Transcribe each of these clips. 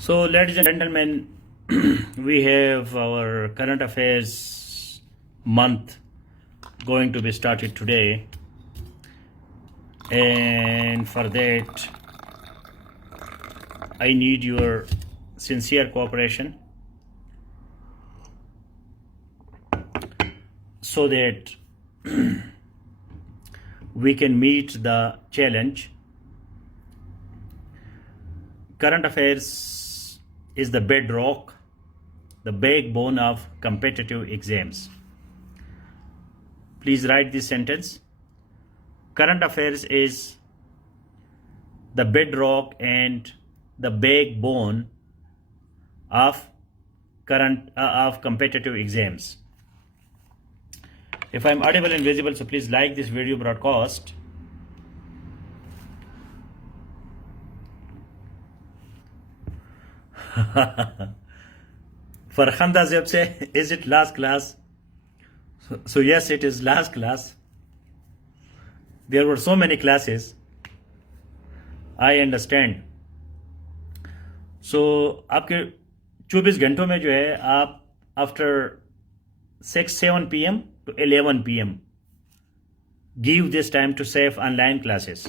So, ladies and gentlemen, we have our current affairs month going to be started today, and for that, I need your sincere cooperation so that we can meet the challenge. Current affairs is the bedrock, the backbone of competitive exams. Please write this sentence. Current affairs is the bedrock and the backbone of competitive exams. If I'm audible and visible, so please like this video broadcast. Farhanda Zeb say, is it last class? So yes, it is last class. There were so many classes. I understand. So आपके 24 घंटों में जो है आप after 6-7 p.m. to 11 p.m. give this time to safe online classes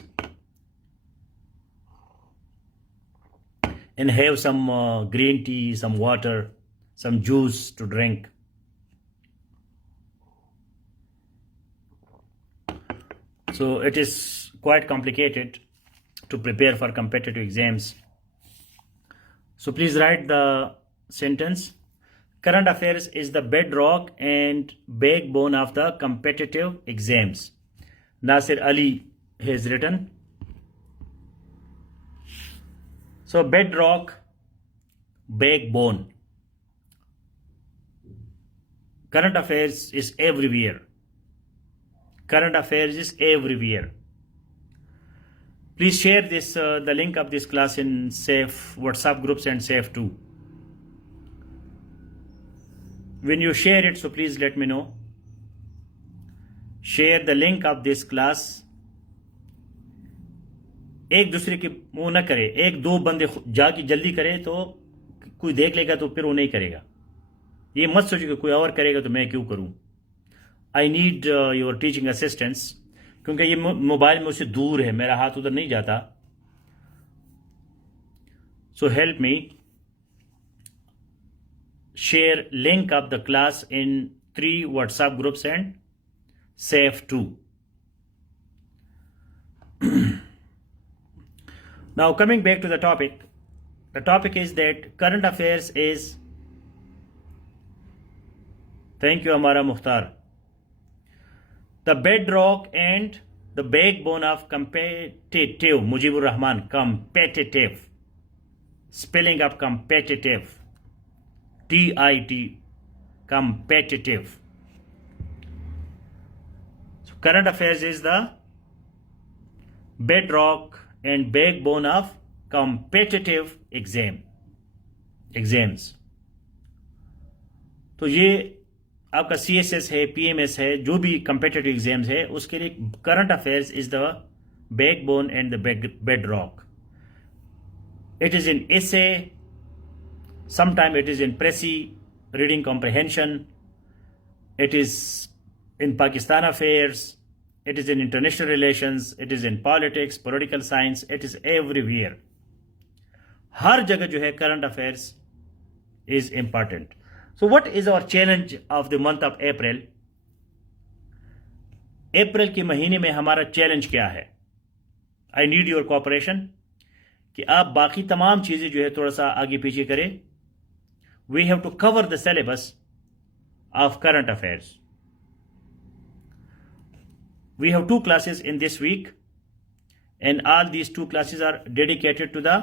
and have some green tea, some water, some juice to drink. So it is quite complicated to prepare for competitive exams. So please write the sentence. Current affairs is the bedrock and backbone of the competitive exams. Nasir Ali has written. So bedrock, backbone. Current affairs is everywhere. Current affairs is everywhere. Please share this the link of this class in safe WhatsApp groups and safe too. When you share it, so please let me know. Share the link of this class. एक दूसरे की वो ना करे, एक दो बंदे जाके जल्दी करे तो कोई देख लेगा तो फिर वो नहीं करेगा. ये मत सोचो कि कोई और करेगा तो मैं क्यों करूं. I need your teaching assistance, क्योंकि ये मोबाइल मुझसे दूर है, मेरा हाथ उधर नहीं जाता. So help me. Share link of the class in 3 WhatsApp groups and save 2. Now coming back to the topic is that current affairs is, thank you Amara Mukhtar, the bedrock and the backbone of competitive, Mujibur Rahman, competitive, spelling of competitive, TIT, competitive. So current affairs is the bedrock and backbone of competitive exams. तो ये आपका CSS है, PMS है, जो भी competitive exams है, उसके लिए current affairs is the backbone and the bedrock. It is in essay. Sometimes it is in Pressy, reading comprehension. It is in Pakistan affairs. It is in international relations. It is in politics, political science. It is everywhere. हर जगह जो है current affairs is important. So what is our challenge of the month of April? अप्रैल के महीने में हमारा challenge क्या है? I need your cooperation कि आप बाकी तमाम चीज़ें जो है थोड़ा सा आगे पीछे करें. We have to cover the syllabus of current affairs. We have 2 classes in this week, and all these 2 classes are dedicated to the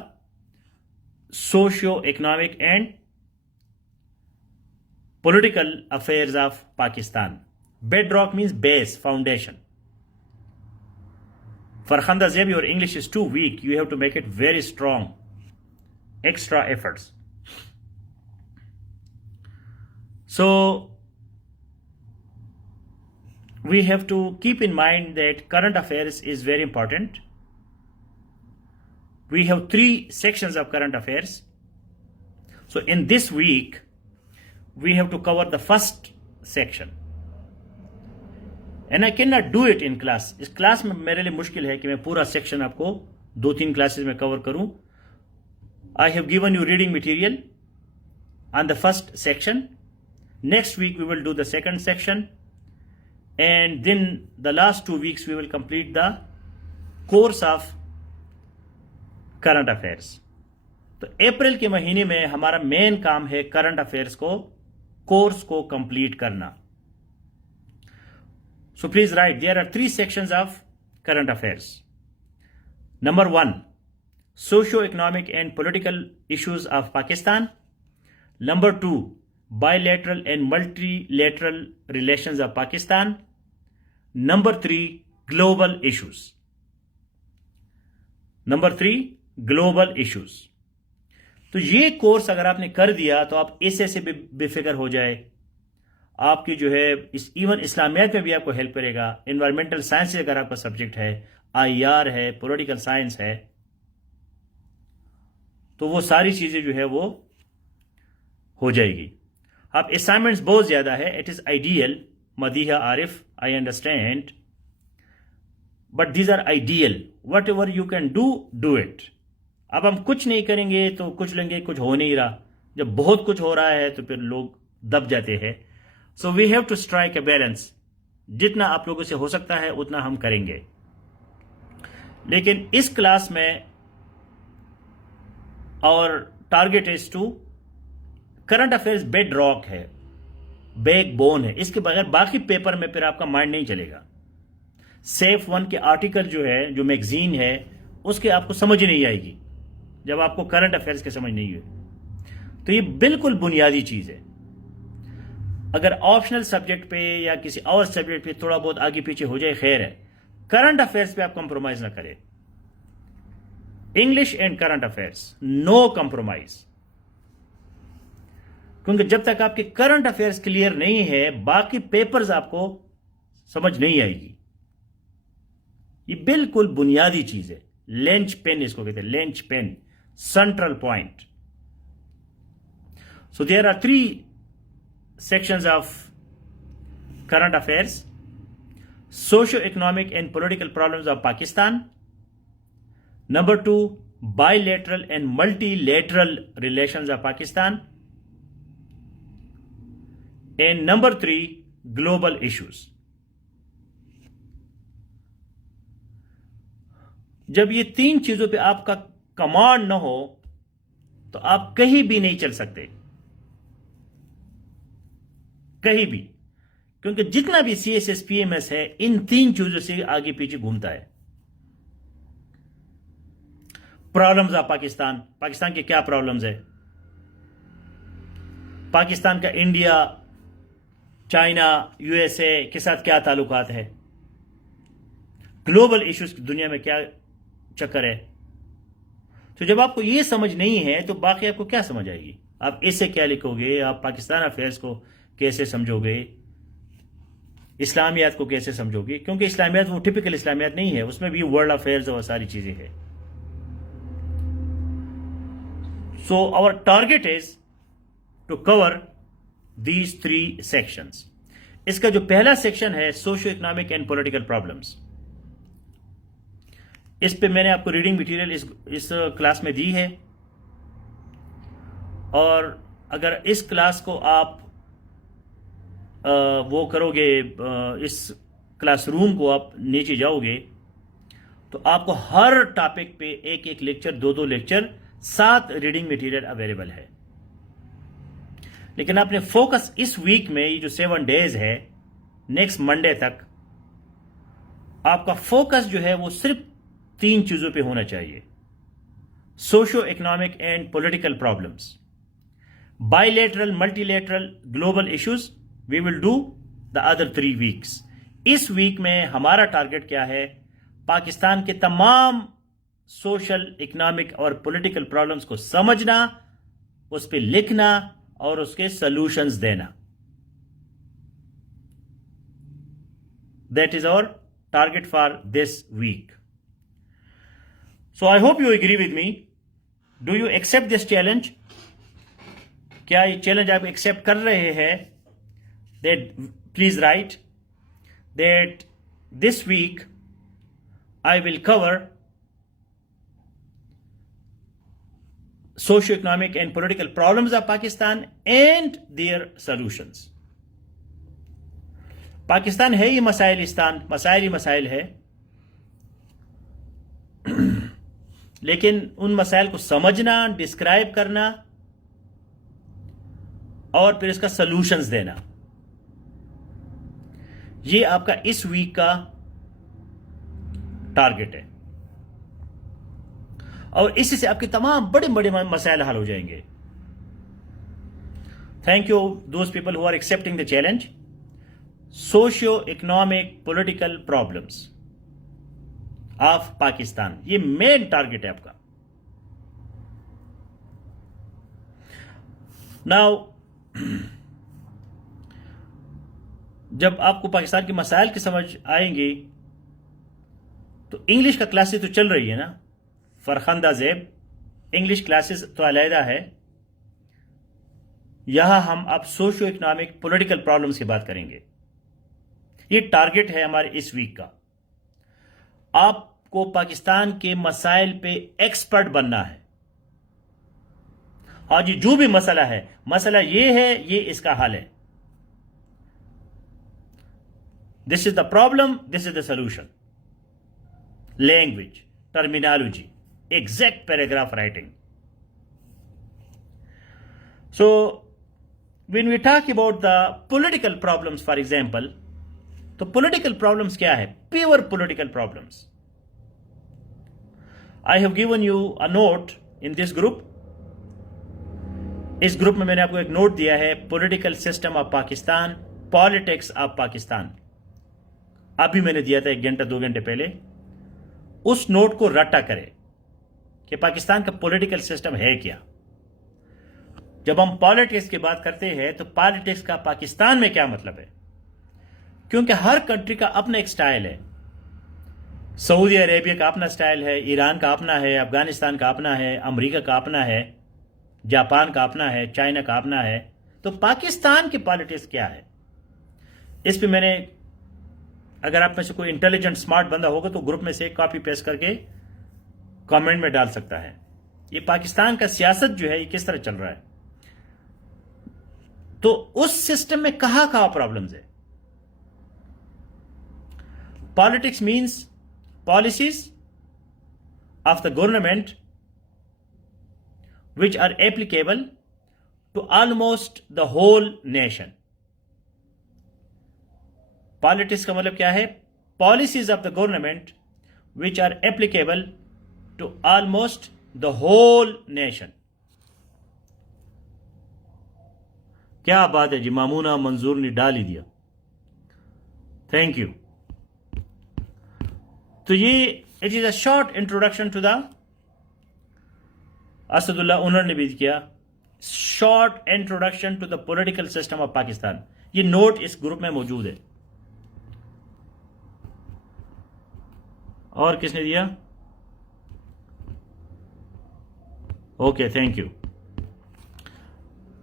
socio-economic and political affairs of Pakistan. Bedrock means base, foundation. Farhanda Zeb, your English is too weak. You have to make it very strong. Extra efforts. So we have to keep in mind that current affairs is very important. We have 3 sections of current affairs. So in this week, we have to cover the first section. And I cannot do it in class. इस class में मेरे लिए मुश्किल है कि मैं पूरा section आपको 2-3 क्लासेस में कवर करूं. I have given you reading material on the first section. Next week we will do the second section. And then the last 2 weeks we will complete the course of current affairs. तो अप्रैल के महीने में हमारा main काम है current affairs को course को complete करना. So please write, there are 3 sections of current affairs. Number 1, socio-economic and political issues of Pakistan. Number 2, bilateral and multilateral relations of Pakistan. Number 3, global issues. Number 3, global issues. तो ये course अगर आपने कर दिया तो आप ऐसे बेफिक्र हो जाए. आपकी जो है इवन इस्लामियात में भी आपको हेल्प करेगा. एनवायरमेंटल साइंस अगर आपका सब्जेक्ट है, IR है, पॉलिटिकल साइंस है, तो वो सारी चीजें जो है वो हो जाएगी. आप असाइनमेंट्स बहुत ज्यादा है. It is ideal Madiha Arif, I understand, but these are ideal. Whatever you can do it. अब हम कुछ नहीं करेंगे तो कुछ लेंगे, कुछ हो नहीं रहा. जब बहुत कुछ हो रहा है तो फिर लोग दब जाते हैं. So we have to strike a balance. जितना आप लोगों से हो सकता है उतना हम करेंगे. लेकिन इस क्लास में और target is to current affairs bedrock है, बैक बोन है. इसके बगैर बाकी पेपर में फिर आपका माइंड नहीं चलेगा. सेफ 1 के आर्टिकल जो है, जो मैगजीन है, उसके आपको समझ ही नहीं आएगी जब आपको करंट अफेयर्स की समझ नहीं हुई. तो ये बिल्कुल बुनियादी चीज है. अगर ऑप्शनल सब्जेक्ट पे या किसी और सब्जेक्ट पे थोड़ा बहुत आगे पीछे हो जाए खैर है. करंट अफेयर्स पे आप कंप्रोमाइज ना करें. English and current affairs, no compromise. क्योंकि जब तक आपके करंट अफेयर्स क्लियर नहीं है, बाकी पेपर्स आपको समझ नहीं आएगी. ये बिल्कुल बुनियादी चीज है. लेंच पेन इसको कहते हैं, linchpin, central point. So there are 3 sections of current affairs: socio-economic and political problems of Pakistan. Number 2, bilateral and multilateral relations of Pakistan. And number 3, global issues. जब ये 3 चीजों पे आपका कमांड न हो तो आप कहीं भी नहीं चल सकते, कहीं भी. क्योंकि जितना भी CSS PMS है, इन 3 चीजों से आगे पीछे घूमता है. Problems of Pakistan. पाकिस्तान के क्या प्रॉब्लम्स है? पाकिस्तान का इंडिया, चाइना, USA के साथ क्या ताल्लुकात है? ग्लोबल इश्यूज दुनिया में क्या चक्कर है? तो जब आपको यह समझ नहीं है तो बाकी आपको क्या समझ आएगी? आप इससे क्या लिखोगे? आप पाकिस्तान अफेयर्स को कैसे समझोगे? इस्लामियात को कैसे समझोगे? क्योंकि इस्लामियात वो टिपिकल इस्लामियात नहीं है, उसमें भी वर्ल्ड अफेयर्स और सारी चीजें हैं. So our target is to cover these 3 sections. इसका जो पहला सेक्शन है, socio economic and political problems, इस पे मैंने आपको रीडिंग मटेरियल इस क्लास में दी है. और अगर इस क्लास को आप वो करोगे, इस क्लासरूम को आप नीचे जाओगे तो आपको हर टॉपिक पे एक lecture, 2 lecture, 7 reading material available है. लेकिन आपने फोकस इस वीक में, ये जो 7 डेज है, नेक्स्ट मंडे तक, आपका फोकस जो है वो सिर्फ 3 चीजों पे होना चाहिए: socio economic and political problems, bilateral, multilateral, global issues. We will do the other 3 weeks. इस वीक में हमारा टारगेट क्या है? पाकिस्तान के तमाम सोशल, इकोनॉमिक और पॉलिटिकल प्रॉब्लम्स को समझना, उस पर लिखना और उसके सॉल्यूशंस देना. That is our target for this week. So I hope you agree with me. Do you accept this challenge? क्या ये चैलेंज आप एक्सेप्ट कर रहे हैं? That please write that this week I will cover socio-economic and political problems of Pakistan and their solutions. Pakistan है ही मसाइलिस्तान, मसाइल ही मसाइल है, लेकिन उन मसाइल को समझना, डिस्क्राइब करना और फिर इसका सॉल्यूशंस देना, ये आपका इस वीक का टारगेट है। और इसी से आपके तमाम बड़े बड़े मसाइल हल हो जाएंगे। Thank you those people who are accepting the challenge. Socio economic political problems of Pakistan, ये मेन टारगेट है आपका। नाउ जब आपको पाकिस्तान के मसाइल की समझ आएंगी तो इंग्लिश का क्लासेस तो चल रही है ना, फरखंदा ज़ेब इंग्लिश क्लासेस तो अलहदा है। यहां हम अब सोशियो इकोनॉमिक पॉलिटिकल प्रॉब्लम्स की बात करेंगे। ये टारगेट है हमारे इस वीक का। आपको पाकिस्तान के मसाइल पे एक्सपर्ट बनना है। हाँ जी, जो भी मसला है, मसला ये है, ये इसका हल है। This is the problem, this is the solution. Language, terminology, exact paragraph writing. So when we talk about the political problems, for example, तो political problems क्या है? Pure political problems. I have given you a note in this group. इस group में मैंने आपको एक note दिया है, political system of Pakistan, politics of Pakistan. अभी मैंने दिया था 1 घंटा 2 घंटे पहले। उस नोट को रटा करें कि पाकिस्तान का पॉलिटिकल सिस्टम है क्या। जब हम पॉलिटिक्स की बात करते हैं तो पॉलिटिक्स का पाकिस्तान में क्या मतलब है, क्योंकि हर कंट्री का अपना एक स्टाइल है। सऊदी अरेबिया का अपना स्टाइल है, ईरान का अपना है, अफगानिस्तान का अपना है, अमेरिका का अपना है, जापान का अपना है, चाइना का अपना है। तो पाकिस्तान की पॉलिटिक्स क्या है, इस पे मैंने, अगर आप में से कोई इंटेलिजेंट स्मार्ट बंदा होगा तो ग्रुप में से कॉपी पेस्ट करके कमेंट में डाल सकता है। ये पाकिस्तान का सियासत जो है ये किस तरह चल रहा है, तो उस सिस्टम में कहां कहां प्रॉब्लम्स है। Politics means policies of the government which are applicable to almost the whole nation. Politics का मतलब क्या है? Policies of the government which are applicable to almost the whole nation. क्या बात है जी, मामूना मंजूर ने डाल ही दिया, थैंक यू। तो ये it is a short introduction to the, Asadullah Unar ने भी किया, short introduction to the political system of Pakistan. ये नोट इस ग्रुप में मौजूद है। और किसने दिया? Okay, thank you.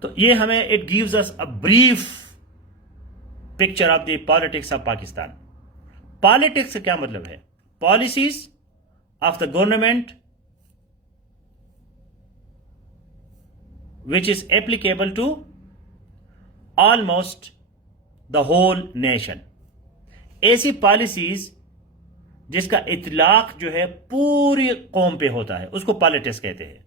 तो ये हमें, it gives us a brief picture of the politics of Pakistan. Politics का क्या मतलब है? Policies of the government which is applicable to almost the whole nation. ऐसी पॉलिसीज जिसका इतलाक जो है पूरी कौम पे होता है, उसको पॉलिटिक्स कहते हैं।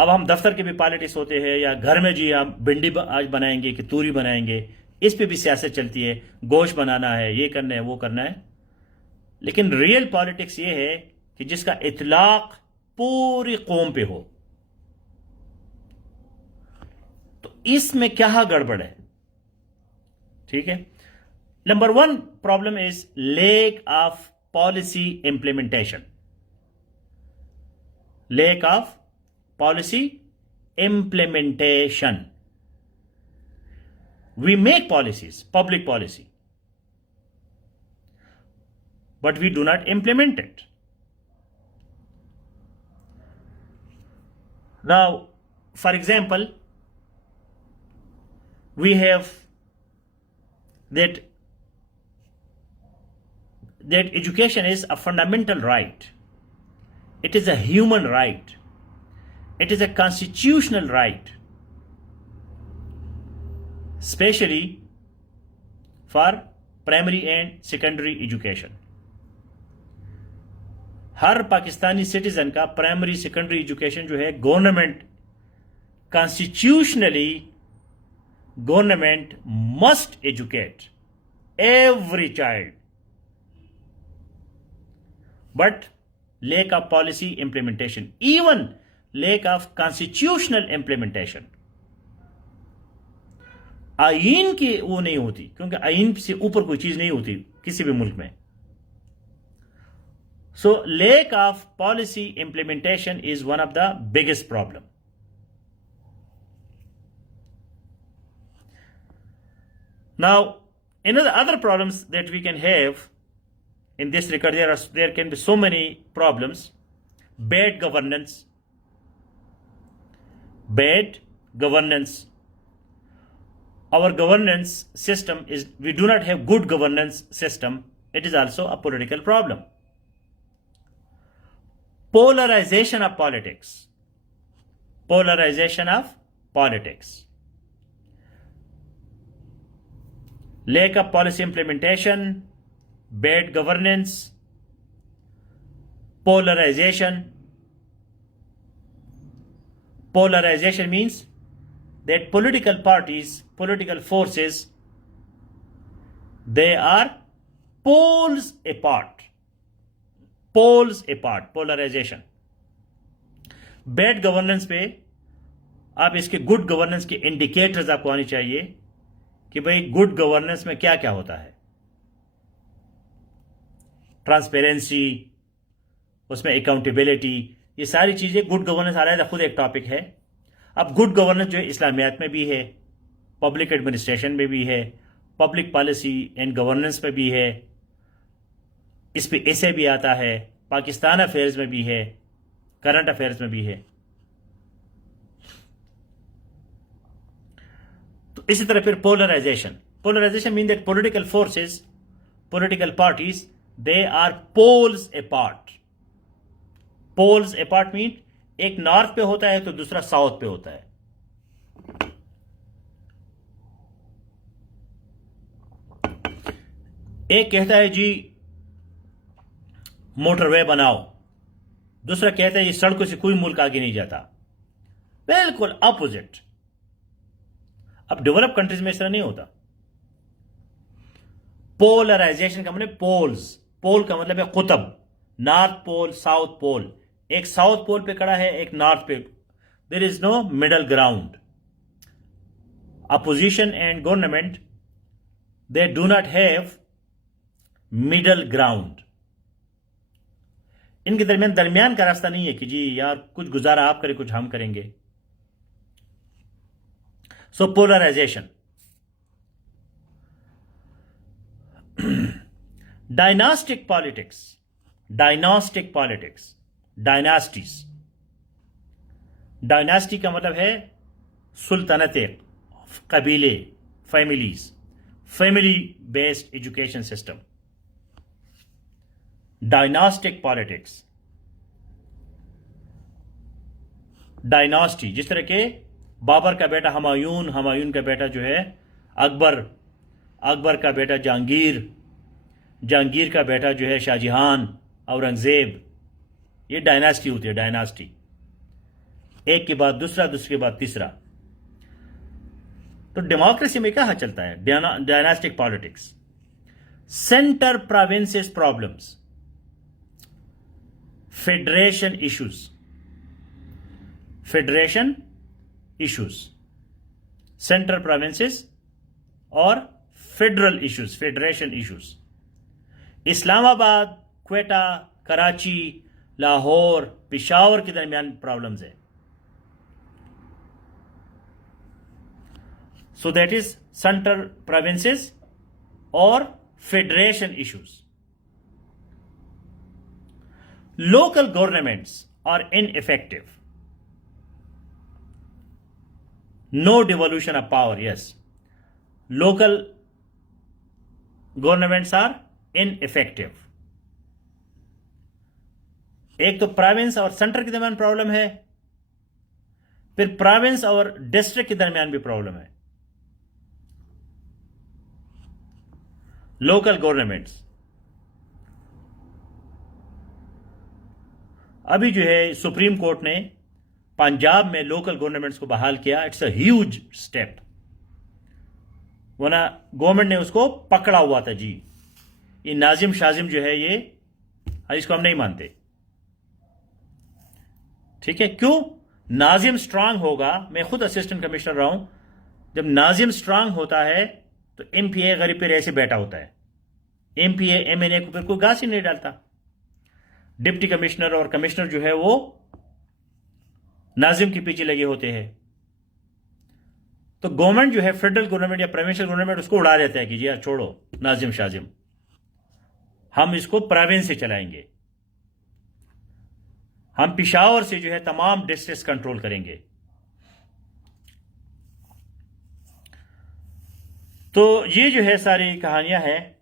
अब हम दफ्तर के भी पॉलिटिक्स होते हैं, या घर में जी हम भिंडी आज बनाएंगे कि तूरी बनाएंगे, इस पे भी सियासत चलती है, गोश्त बनाना है, ये करना है, वो करना है। लेकिन रियल पॉलिटिक्स ये है कि जिसका इतलाक पूरी कौम पे हो। तो इसमें क्या गड़बड़ है? ठीक है, number 1 problem is lack of policy implementation. Lack of policy implementation. We make policies, public policy, but we do not implement it. Now, for example, we have that education is a fundamental right. It is a human right. It is a constitutional right, especially for primary and secondary education. Her Pakistani citizen का primary secondary education जो है government constitutionally government must educate every child, but lack of policy implementation, even lack of constitutional implementation. आईन की वो नहीं होती, क्योंकि आईन से ऊपर कोई चीज नहीं होती किसी भी मुल्क में. So lack of policy implementation is one of the biggest problem. Now, another other problems that we can have in this regard, there can be so many problems. Bad governance. Our governance system is, we do not have good governance system. It is also a political problem. Polarization of politics. Lack of policy implementation, bad governance, polarization. Polarization means that political parties, political forces, they are poles apart. Polarization. Bad governance पे आप इसके good governance के indicators आपको आनी चाहिए कि भाई good governance में क्या क्या होता है. ट्रांसपेरेंसी, उसमें अकाउंटेबिलिटी, ये सारी चीजें गुड गवर्नेंस आ रहा है, खुद एक टॉपिक है. अब गुड गवर्नेंस जो है इस्लामियात में भी है, पब्लिक एडमिनिस्ट्रेशन में भी है, पब्लिक पॉलिसी एंड गवर्नेंस में भी है, इस पे ऐसे भी आता है, पाकिस्तान अफेयर्स में भी है, करंट अफेयर्स में भी है. तो इसी तरह फिर polarization mean that political forces, political parties, they are poles apart. Poles apart mean एक नॉर्थ पे होता है तो दूसरा साउथ पे होता है. एक कहता है जी मोटरवे बनाओ, दूसरा कहता है ये सड़कों से कोई मुल्क आगे नहीं जाता. बिल्कुल अपोजिट. अब डेवलप कंट्रीज में इस तरह नहीं होता. पोलराइजेशन का मतलब पोल का मतलब है कुतब, नॉर्थ पोल, साउथ पोल. एक साउथ पोल पे खड़ा है, एक नॉर्थ पे. There is no middle ground. Opposition and government, they do not have middle ground. इनके दरमियान का रास्ता नहीं है कि जी यार कुछ गुजारा आप करें, कुछ हम करेंगे. So polarisation. Dynastic politics. Dynasties. Dynasty का मतलब है सुल्तनतें, कबीले, families, family based education system. Dynastic politics. Dynasty, जिस तरह के बाबर का बेटा हुमायून, हुमायून का बेटा जो है अकबर, अकबर का बेटा जहांगीर, जहांगीर का बेटा जो है शाहजहां, औरंगजेब. ये डायनास्टी होती है, डायनास्टी. एक के बाद दूसरा, दूसरे के बाद तीसरा. तो डेमोक्रेसी में क्या चलता है? Dynastic politics. Centre provinces problems, federation issues, central provinces और federal issues, federation issues. Islamabad, Quetta, Karachi, Lahore, Peshawar के दरमियान प्रॉब्लम्स है. So that is central provinces और federation issues. Local governments are ineffective. No devolution of power, yes, local governments are ineffective. एक तो province और centre के दरमियान प्रॉब्लम है, फिर प्रोविंस और डिस्ट्रिक्ट के दरमियान भी प्रॉब्लम है। लोकल गवर्नमेंट्स, अभी जो है सुप्रीम कोर्ट ने पंजाब में लोकल गवर्नमेंट्स को बहाल किया। इट्स अ ह्यूज स्टेप, वरना गवर्नमेंट ने उसको पकड़ा हुआ था जी। ये नाजिम शाजिम जो है ये, इसको हम नहीं मानते। ठीक है, क्यों? नाजिम स्ट्रांग होगा। मैं खुद असिस्टेंट कमिश्नर रहा हूं। जब नाजिम स्ट्रांग होता है तो एमपीए गरीब पे ऐसे बैठा होता है। एमपीए एमएनए को फिर कोई घास ही नहीं डालता। डिप्टी कमिश्नर और कमिश्नर जो है वो नाजिम के पीछे लगे होते हैं। तो गवर्नमेंट जो है, फेडरल गवर्नमेंट या प्रोविंशियल गवर्नमेंट, उसको उड़ा देता है कि जी यार छोड़ो नाजिम शाजिम, हम इसको प्रोविंस से चलाएंगे, हम पिशावर से जो है तमाम डिस्ट्रिक्ट कंट्रोल करेंगे। तो ये जो है सारी कहानियां हैं।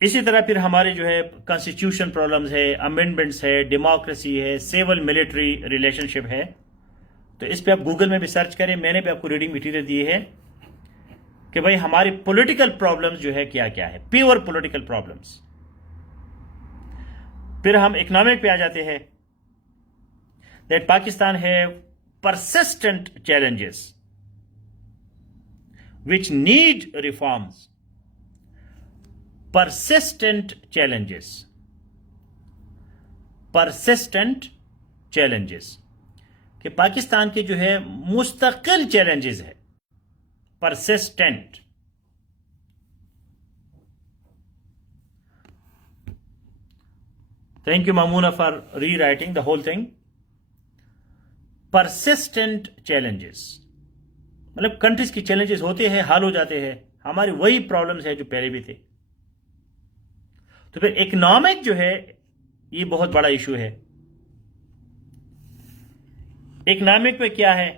इसी तरह फिर हमारे जो है कॉन्स्टिट्यूशन प्रॉब्लम्स है, अमेंडमेंट्स है, डेमोक्रेसी है, सिविल मिलिट्री रिलेशनशिप है। तो इस पे आप गूगल में भी सर्च करें। मैंने भी आपको रीडिंग मटेरियल दिए है कि भाई हमारी पॉलिटिकल प्रॉब्लम्स जो है क्या क्या है, प्योर पॉलिटिकल प्रॉब्लम्स। फिर हम इकोनॉमिक पे आ जाते हैं। दैट पाकिस्तान है persistent challenges which need reforms. Persistent challenges. Persistent challenges कि पाकिस्तान के जो है मुस्तकिल चैलेंजेस है। Persistent. Thank you, Mamuna, for rewriting the whole thing. Persistent challenges मतलब कंट्रीज की चैलेंजेस होते हैं, हाल हो जाते हैं। हमारी वही प्रॉब्लम्स है जो पहले भी थे। तो फिर इकोनॉमिक जो है ये बहुत बड़ा इशू है। इकोनॉमिक में क्या है?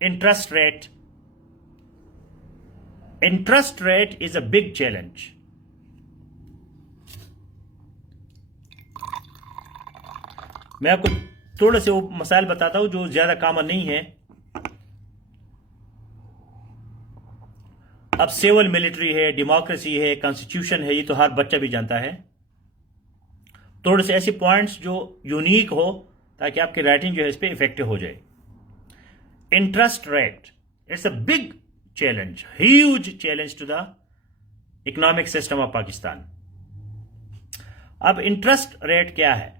Interest rate. Interest rate is a big challenge. मैं आपको थोड़े से वो मसाइल बताता हूं जो ज्यादा कॉमन नहीं है। अब सिविल मिलिट्री है, डेमोक्रेसी है, कॉन्स्टिट्यूशन है, ये तो हर बच्चा भी जानता है। थोड़े से ऐसे पॉइंट्स जो यूनिक हो ताकि आपकी राइटिंग जो है इस पर इफेक्टिव हो जाए। Interest rate, it's a big challenge, huge challenge to the economic system of Pakistan. अब इंटरेस्ट रेट क्या है?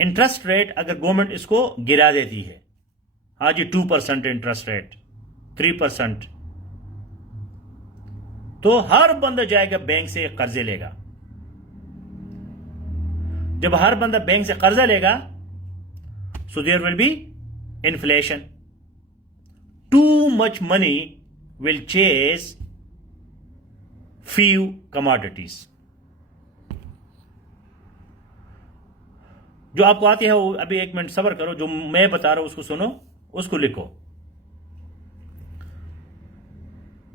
इंटरेस्ट रेट अगर गवर्नमेंट इसको गिरा देती है, हाँ जी 2% इंटरेस्ट रेट, 3%, तो हर बंदा जाएगा बैंक से कर्जे लेगा। जब हर बंदा बैंक से कर्जा लेगा so there will be inflation. Too much money will chase few commodities. जो आपको आती है वो अभी एक मिनट सब्र करो, जो मैं बता रहा हूं उसको सुनो, उसको लिखो।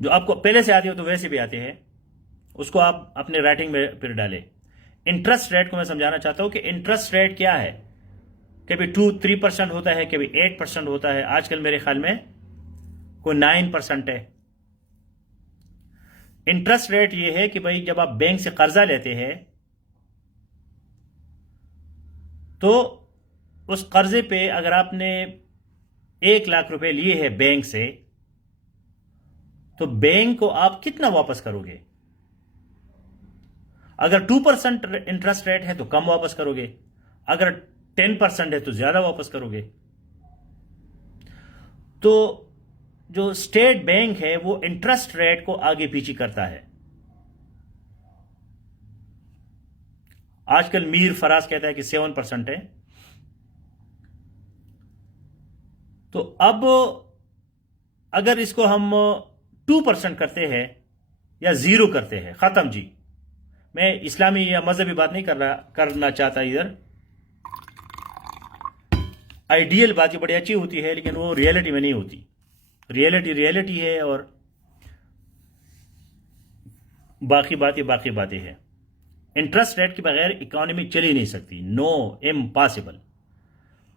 जो आपको पहले से आती हो तो वैसे भी आते हैं, उसको आप अपने राइटिंग में फिर डालें। इंटरेस्ट रेट को मैं समझाना चाहता हूं कि इंटरेस्ट रेट क्या है। कभी 2-3% होता है, कभी 8% होता है, आजकल मेरे ख्याल में कोई 9% है। इंटरेस्ट रेट ये है कि भाई जब आप बैंक से कर्जा लेते हैं तो उस कर्जे पे अगर आपने 1 लाख रुपए लिए हैं बैंक से, तो बैंक को आप कितना वापस करोगे? अगर 2% इंटरेस्ट रेट है तो कम वापस करोगे, अगर 10% है तो ज्यादा वापस करोगे। तो जो स्टेट बैंक है वो इंटरेस्ट रेट को आगे पीछे करता है। आजकल मीर फराज कहता है कि 7% है। तो अब अगर इसको हम 2% करते हैं या 0 करते हैं, खत्म जी। मैं इस्लामी या मजहबी बात नहीं करना चाहता इधर। आइडियल बातें बड़ी अच्छी होती है लेकिन वो रियलिटी में नहीं होती। रियलिटी है और बाकी बातें हैं। इंटरेस्ट रेट के बगैर इकोनॉमी चल ही नहीं सकती। No, impossible.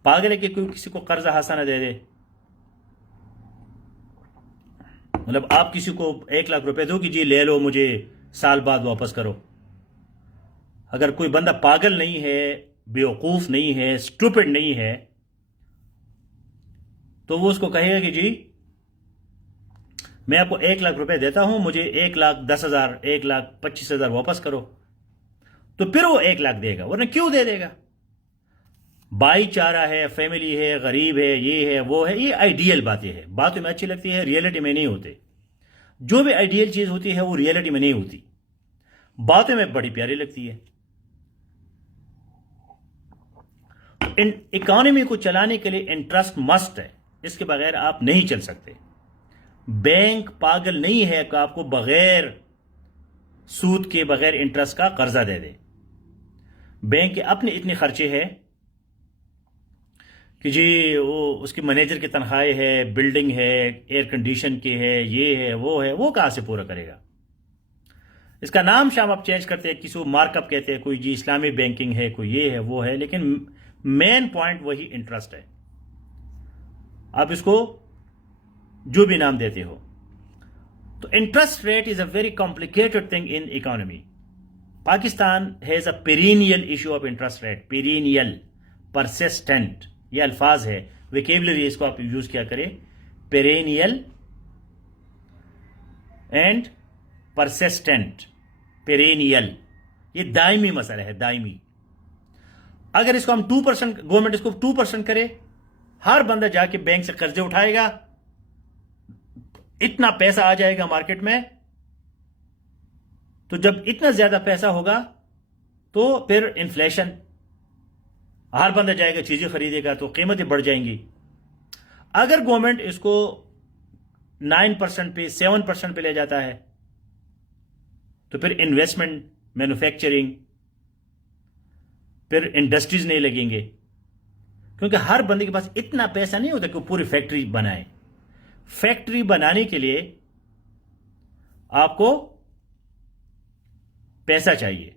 पागल है कि कोई किसी को कर्जा हासिल दे दे। मतलब आप किसी को 1 लाख रुपए दो कि जी ले लो, मुझे साल बाद वापस करो। अगर कोई बंदा पागल नहीं है, बेवकूफ नहीं है, स्टूपिड नहीं है, तो वो उसको कहेगा कि जी मैं आपको 1 लाख रुपए देता हूं, मुझे 1,10,000 1,25,000 वापस करो, तो फिर वो 1 लाख देगा। वरना क्यों दे देगा? भाईचारा है, फैमिली है, गरीब है, ये है वो है, ये आइडियल बातें हैं। बातों में अच्छी लगती है, रियलिटी में नहीं होते। जो भी आइडियल चीज होती है वो रियलिटी में नहीं होती, बातों में बड़ी प्यारी लगती है। इन इकोनॉमी को चलाने के लिए इंटरेस्ट मस्ट है, इसके बगैर आप नहीं चल सकते। बैंक पागल नहीं है कि आपको बगैर सूद के, बगैर इंटरेस्ट का कर्जा दे दे। बैंक के अपने इतने खर्चे हैं कि जी वो उसकी मैनेजर की तनख्वाहें है, बिल्डिंग है, एयर कंडीशन के है, ये है, वो कहां से पूरा करेगा? इसका नाम शाम आप चेंज करते हैं, किसी को मार्कअप कहते हैं, कोई जी इस्लामी बैंकिंग है, कोई ये है वो है, लेकिन मेन पॉइंट वही इंटरेस्ट है। आप इसको जो भी नाम देते हो। तो interest rate is a very complicated thing in economy. Pakistan has a perennial issue of interest rate. Perennial, persistent, ये अल्फाज है, वेकेबलरी इसको आप यूज किया करें। Perennial and persistent. पेरेनियल ये दायमी मसला है, दायमी। अगर इसको हम 2%, गवर्नमेंट इसको 2% करे, हर बंदा जाके बैंक से कर्जे उठाएगा, इतना पैसा आ जाएगा मार्केट में। तो जब इतना ज्यादा पैसा होगा तो फिर इन्फ्लेशन, हर बंदा जाएगा चीजें खरीदेगा तो कीमतें बढ़ जाएंगी। अगर गवर्नमेंट इसको 9% पे, 7% पे ले जाता है तो फिर इन्वेस्टमेंट, मैन्युफैक्चरिंग, फिर इंडस्ट्रीज नहीं लगेंगे, क्योंकि हर बंदे के पास इतना पैसा नहीं होता कि वो पूरी फैक्ट्री बनाए। फैक्ट्री बनाने के लिए आपको पैसा चाहिए।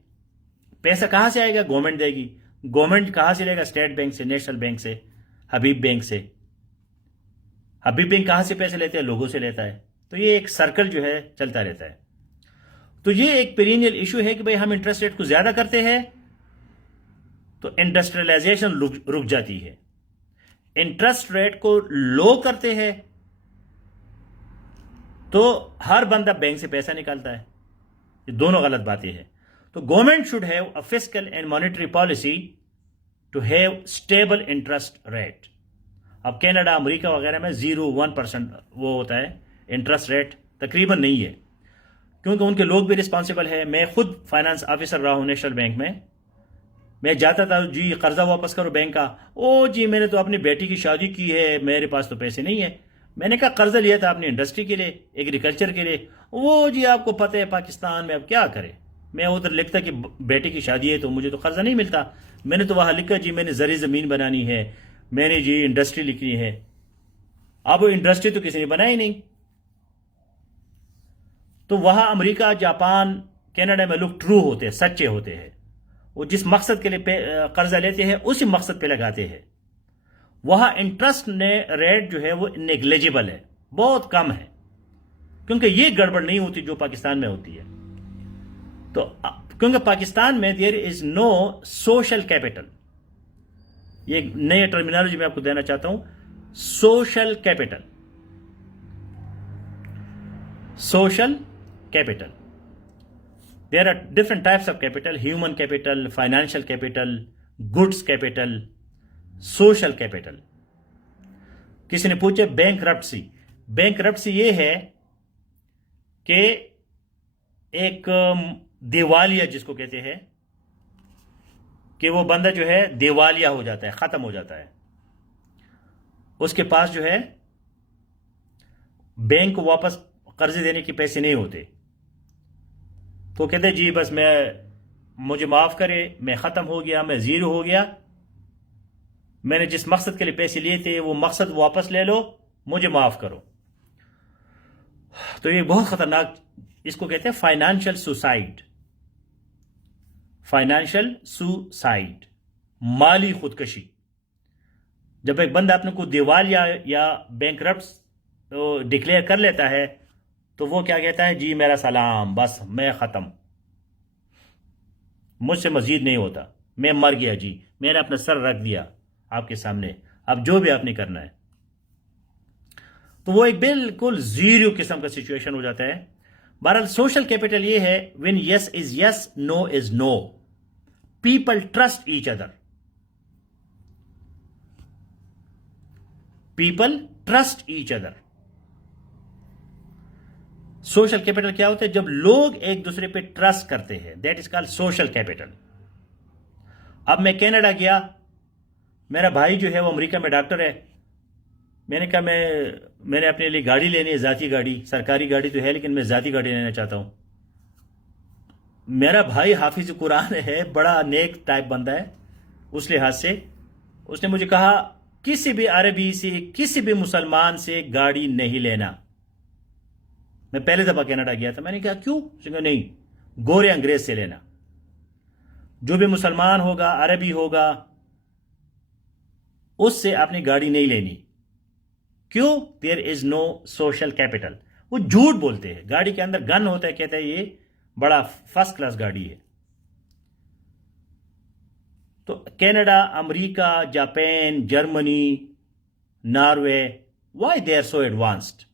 पैसा कहां से आएगा? गवर्नमेंट देगी। गवर्नमेंट कहां से लेगा? स्टेट बैंक से, नेशनल बैंक से, हबीब बैंक से। हबीब बैंक कहां से पैसे लेते हैं? लोगों से लेता है। तो ये एक सर्कल जो है चलता रहता है। तो ये एक पेरिनियल इशू है कि भाई हम इंटरेस्ट रेट को ज्यादा करते हैं तो इंडस्ट्रियलाइजेशन रुक जाती है। इंटरेस्ट रेट को लो करते हैं तो हर बंदा बैंक से पैसा निकालता है। ये दोनों गलत बातें हैं। तो government should have a fiscal and monetary policy to have stable interest rate. अब कनाडा, अमेरिका वगैरह में 0-1% वो होता है इंटरेस्ट रेट, तकरीबन नहीं है, क्योंकि उनके लोग भी रिस्पॉन्सिबल है। मैं खुद फाइनेंस ऑफिसर रहा हूं नेशनल बैंक में। मैं जाता था, जी कर्जा वापस करो बैंक का। ओ जी मैंने तो अपनी बेटी की शादी की है, मेरे पास तो पैसे नहीं है। मैंने कहा कर्जा लिया था अपनी इंडस्ट्री के लिए, एग्रीकल्चर के लिए। वो जी आपको पता है पाकिस्तान में अब क्या करे। मैं उधर लिखता कि बेटी की शादी है तो मुझे तो कर्जा नहीं मिलता। मैंने तो वहां लिखा जी मैंने जरी जमीन बनानी है, मैंने जी इंडस्ट्री लिखनी है। अब वो इंडस्ट्री तो किसी ने बनाई नहीं। तो वहां अमेरिका, जापान, कनाडा में लोग ट्रू होते हैं, सच्चे होते हैं। वो जिस मकसद के लिए कर्जा लेते हैं उसी मकसद पे लगाते हैं। वहां इंटरेस्ट रेट जो है वो नेग्लिजिबल है, बहुत कम है, क्योंकि ये गड़बड़ नहीं होती जो पाकिस्तान में होती है। तो क्योंकि पाकिस्तान में there is no social capital. ये नई टर्मिनोलॉजी मैं आपको देना चाहता हूं, social capital. Social capital, there are different types of capital: human capital, financial capital, goods capital, social capital. किसी ने पूछे बैंकरप्सी। बैंकरप्सी ये है कि एक दिवालिया जिसको कहते हैं, कि वो बंदा जो है दिवालिया हो जाता है, खत्म हो जाता है। उसके पास जो है बैंक को वापस कर्जे देने के पैसे नहीं होते, तो कहते जी बस मुझे माफ करे, मैं खत्म हो गया, मैं जीरो हो गया, मैंने जिस मकसद के लिए पैसे लिए थे वो मकसद वापस ले लो, मुझे माफ करो। तो ये बहुत खतरनाक, इसको कहते हैं फाइनेंशियल सुसाइड। फाइनेंशियल सुसाइड, माली खुदकशी। जब एक बंदा अपने को दिवालिया या बैंकरप्ट डिक्लेयर कर लेता है तो वो क्या कहता है, जी मेरा सलाम, बस मैं खत्म, मुझसे मजीद नहीं होता, मैं मर गया जी, मैंने अपना सर रख दिया आपके सामने, अब जो भी आपने करना है। तो वो एक बिल्कुल जीरो किस्म का सिचुएशन हो जाता है। बहरहाल सोशल कैपिटल ये है, when yes is yes, no is no, people trust each other, people trust each other. Social capital क्या होता है, जब लोग एक दूसरे पे ट्रस्ट करते हैं, that is called social capital. अब मैं कनाडा गया, मेरा भाई जो है वो अमेरिका में डॉक्टर है, मैंने कहा मैंने अपने लिए गाड़ी लेनी है, जाती गाड़ी, सरकारी गाड़ी तो है लेकिन मैं जाती गाड़ी लेना चाहता हूं। मेरा भाई हाफिज कुरान है, बड़ा नेक टाइप बंदा है, उस लिहाज से उसने मुझे कहा किसी भी अरबी से, किसी भी मुसलमान से गाड़ी नहीं लेना। मैं पहले दफा कनाडा गया था, मैंने कहा क्यों? उसने कहा नहीं, गोरे अंग्रेज से लेना, जो भी मुसलमान होगा, अरबी होगा, उससे आपने गाड़ी नहीं लेनी। क्यों? There is no social capital. वो झूठ बोलते हैं, गाड़ी के अंदर गन होता है, कहता है ये बड़ा फर्स्ट क्लास गाड़ी है। तो Canada, America, Japan, Germany, Norway, why they are so advanced?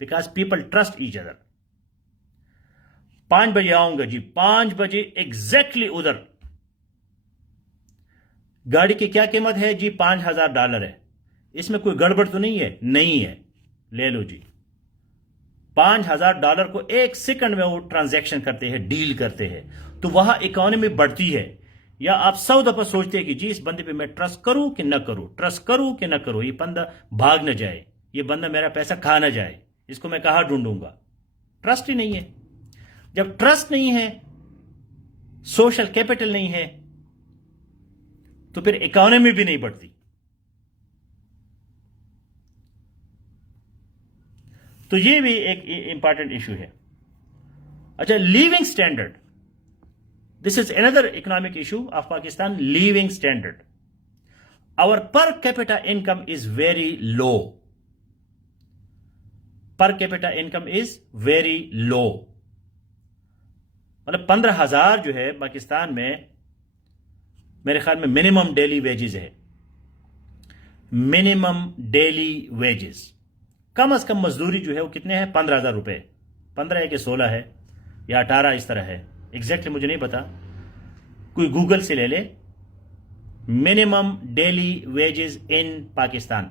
Because people trust each other. 5 बजे आऊंगा जी, 5 बजे एग्जैक्टली उधर। गाड़ी की क्या कीमत है जी? $5,000 है। इसमें कोई गड़बड़ तो नहीं है? नहीं है, ले लो जी। $5,000 को 1 सेकंड में वो ट्रांजैक्शन करते हैं, डील करते हैं। तो वहां इकोनॉमी बढ़ती है। या आप 100 दफा सोचते हैं कि जी इस बंदे पे मैं ट्रस्ट करूं कि ना करूं, ट्रस्ट करूं कि ना करूं, ये बंदा भाग ना जाए, ये बंदा मेरा पैसा खा ना जाए, इसको मैं कहां ढूंढूंगा? ट्रस्ट ही नहीं है। जब ट्रस्ट नहीं है, सोशल कैपिटल नहीं है, तो फिर इकोनॉमी भी नहीं बढ़ती। तो ये भी एक इंपॉर्टेंट इशू है। अच्छा, living standard, this is another economic issue of Pakistan, living standard. Our per capita income is very low, per capita income is very low. मतलब 15,000 जो है पाकिस्तान में, मेरे ख्याल में मिनिमम डेली वेजेस है, मिनिमम डेली वेजेस। कम अज कम मजदूरी जो है वो कितने हैं? 15,000 रुपए। 15 है कि 16 है या 18 इस तरह है, एग्जैक्टली मुझे नहीं पता, कोई गूगल से ले ले। Minimum daily wages in Pakistan,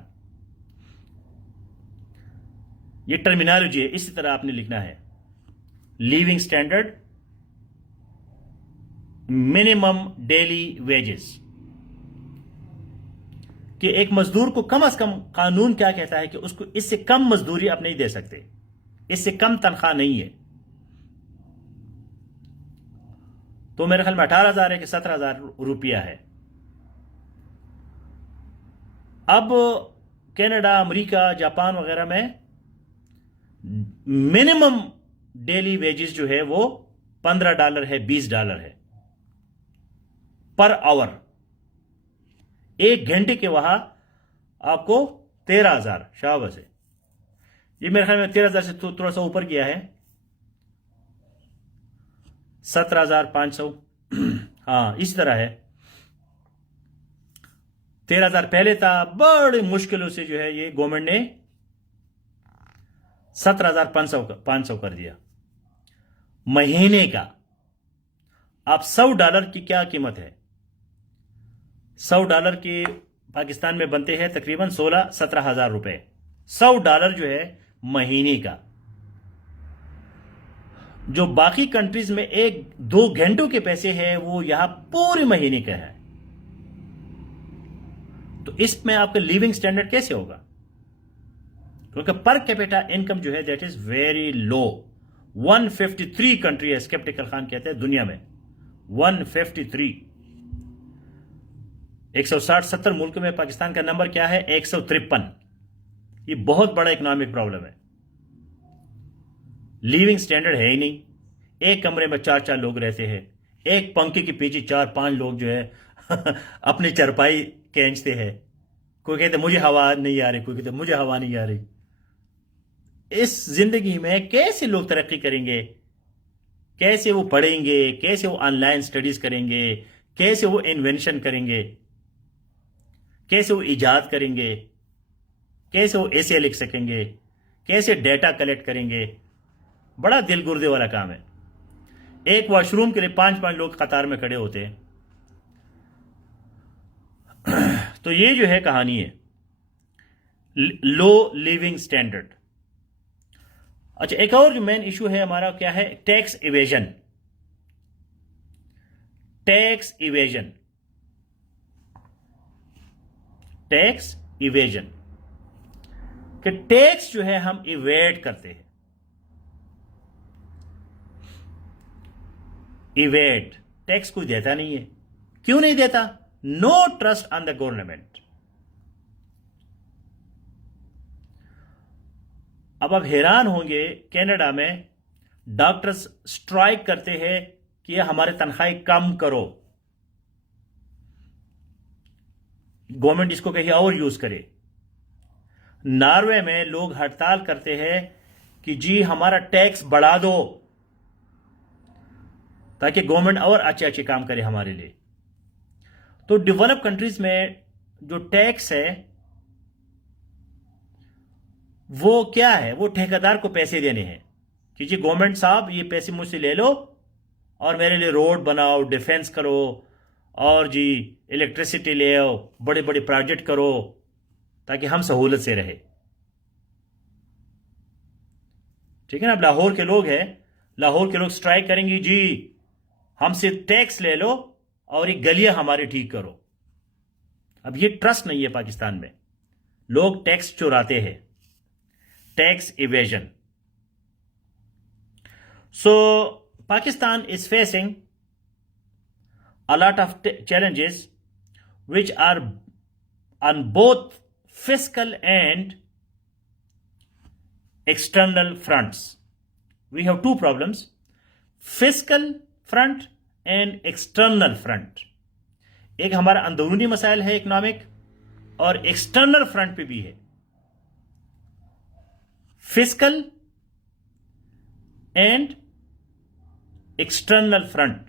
ये टर्मिनोलॉजी है, इसी तरह आपने लिखना है। Living standard, minimum daily wages. कि एक मजदूर को कम से कम, कानून क्या कहता है कि उसको इससे कम मजदूरी आप नहीं दे सकते, इससे कम तनख्वाह नहीं है। तो मेरे ख्याल में 18,000 है कि 17,000 रुपया है। अब कनाडा, अमेरिका, जापान वगैरह में मिनिमम डेली वेजेस जो है वो $15 है, $20 है पर आवर। 1 घंटे के वहां आपको 13,000, शाबाश है। ये मेरे ख्याल में 13,000 से थोड़ा सा ऊपर गया है, 17,500, हाँ इस तरह है। 13,000 पहले था, बड़ी मुश्किलों से जो है ये गवर्नमेंट ने 17,500 कर दिया महीने का। अब $100 की क्या कीमत है? $100 के पाकिस्तान में बनते हैं तकरीबन 16-17 हजार रुपए। $100 जो है महीने का, जो बाकी कंट्रीज में 1-2 घंटों के पैसे हैं वो यहां पूरे महीने का है। तो इसमें आपका लिविंग स्टैंडर्ड कैसे होगा? क्योंकि पर कैपिटा इनकम जो है that is very low. 153 country है, स्केप्टिकल खान कहते हैं दुनिया में 153। 160-70 मुल्क में पाकिस्तान का नंबर क्या है? 153। ये बहुत बड़ा इकोनॉमिक प्रॉब्लम है। लिविंग स्टैंडर्ड है ही नहीं। एक कमरे में 4-4 लोग रहते हैं, एक पंखे के पीछे 4-5 लोग जो है अपनी चरपाई खींचते हैं। कोई कहते मुझे हवा नहीं आ रही, कोई कहते मुझे हवा नहीं आ रही। इस जिंदगी में कैसे लोग तरक्की करेंगे? कैसे वो पढ़ेंगे? कैसे वो ऑनलाइन स्टडीज करेंगे? कैसे वो इन्वेंशन करेंगे? कैसे वो इजाद करेंगे? कैसे वो ऐसे लिख सकेंगे? कैसे डेटा कलेक्ट करेंगे? बड़ा दिल गुर्दे वाला काम है। एक वॉशरूम के लिए 5-5 लोग कतार में खड़े होते हैं। तो ये जो है कहानी है लो लिविंग स्टैंडर्ड। अच्छा, एक और जो मेन इशू है हमारा क्या है? Tax evasion. Tax evasion, tax evasion कि टैक्स जो है हम इवेड करते हैं। इवेड, टैक्स कोई देता नहीं है। क्यों नहीं देता? No trust on the government. अब आप हैरान होंगे, कनाडा में डॉक्टर्स स्ट्राइक करते हैं कि हमारे तनख्वाहें कम करो, गवर्नमेंट इसको कहीं और यूज करे। नॉर्वे में लोग हड़ताल करते हैं कि जी हमारा टैक्स बढ़ा दो ताकि गवर्नमेंट और अच्छे अच्छे काम करे हमारे लिए। तो डेवलप कंट्रीज में जो टैक्स है वो क्या है? वो ठेकेदार को पैसे देने हैं कि जी गवर्नमेंट साहब ये पैसे मुझसे ले लो और मेरे लिए रोड बनाओ, डिफेंस करो और जी इलेक्ट्रिसिटी ले आओ, बड़े बड़े प्रोजेक्ट करो ताकि हम सहूलत से रहे। ठीक है ना? अब लाहौर के लोग हैं, लाहौर के लोग स्ट्राइक करेंगे, जी हमसे टैक्स ले लो और ये गलियां हमारी ठीक करो। अब ये ट्रस्ट नहीं है पाकिस्तान में। लोग टैक्स चुराते हैं, tax evasion. So Pakistan is facing a lot of challenges which are on both fiscal and external fronts. We have two problems: fiscal front and external front. एक हमारा अंदरूनी मसाइल है इकोनॉमिक, और एक्सटर्नल फ्रंट पे भी है। Fiscal and external front.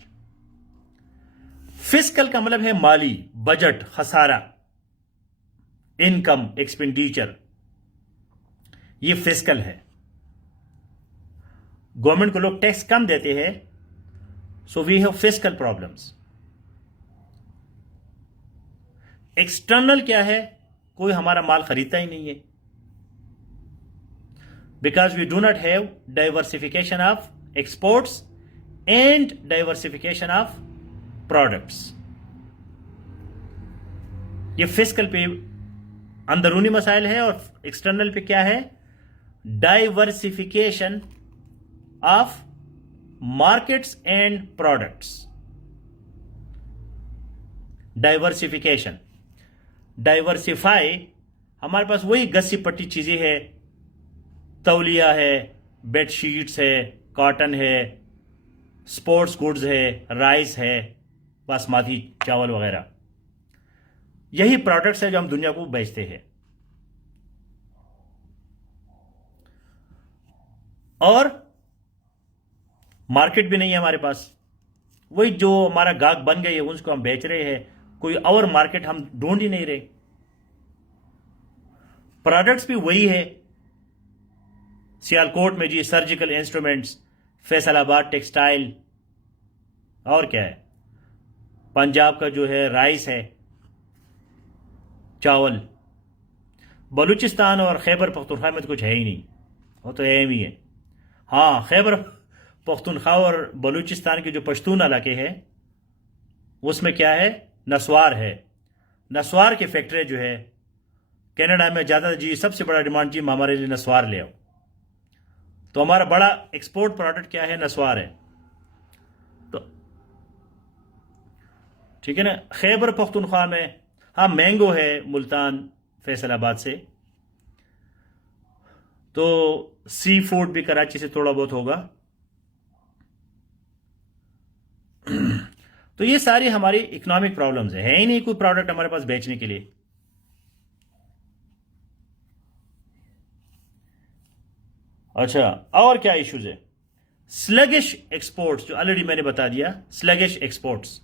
Fiscal का मतलब है माली, बजट, खसारा, इनकम, एक्सपेंडिचर, ये फिस्कल है। गवर्नमेंट को लोग टैक्स कम देते हैं, so we have fiscal problems. External क्या है? कोई हमारा माल खरीदता ही नहीं है, because we do not have diversification of exports and diversification of products. ये फिस्कल पे अंदरूनी मसाइल है, और एक्सटर्नल पे क्या है? Diversification of markets and products. Diversification, diversify, हमारे पास वही गस्सी पट्टी चीजें है, तौलिया है, बेडशीट्स है, कॉटन है, स्पोर्ट्स गुड्स है, राइस है, बासमती चावल वगैरह। यही प्रोडक्ट्स है जो हम दुनिया को बेचते हैं। और मार्केट भी नहीं है हमारे पास। वही जो हमारा गाहक बन गई है उसको हम बेच रहे हैं, कोई और मार्केट हम ढूंढ ही नहीं रहे। प्रोडक्ट्स भी वही है। सियालकोट में जी सर्जिकल इंस्ट्रूमेंट्स, फैसलाबाद टेक्सटाइल, और क्या है? पंजाब का जो है राइस है, चावल। बलूचिस्तान और खैबर पख्तूनख्वा में तो कुछ है ही नहीं, वो तो एम ही है। हाँ, खैबर पख्तूनख्वा और बलूचिस्तान के जो पश्तून इलाके हैं उसमें क्या है? नस्वार है। नस्वार की फैक्ट्री जो है कनाडा में ज़्यादा जी, सबसे बड़ा डिमांड जी हमारे लिए नस्वार ले आओ। तो हमारा बड़ा एक्सपोर्ट प्रोडक्ट क्या है? नस्वार है। तो ठीक है ना? खैबर पख्तूनख्वा में हाँ, मैंगो है मुल्तान फैसलाबाद से, तो सी फूड भी कराची से थोड़ा बहुत होगा। तो ये सारी हमारी इकोनॉमिक प्रॉब्लम्स है ही नहीं कोई प्रोडक्ट हमारे पास बेचने के लिए। अच्छा, और क्या इश्यूज है? स्लगिश एक्सपोर्ट्स, जो ऑलरेडी मैंने बता दिया, स्लगिश एक्सपोर्ट्स।